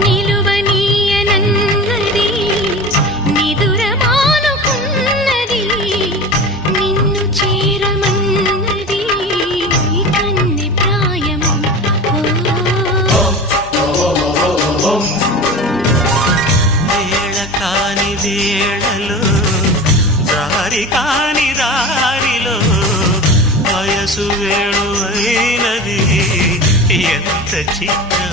నిలువనీయనన్నది నిదురమానుకున్నది నిన్ను చేరమన్నది కన్నె ప్రాయము వేళ కాని వేళలో దారి కాని దారిలో వయసు వేణువైనది ఎంత చిత్ర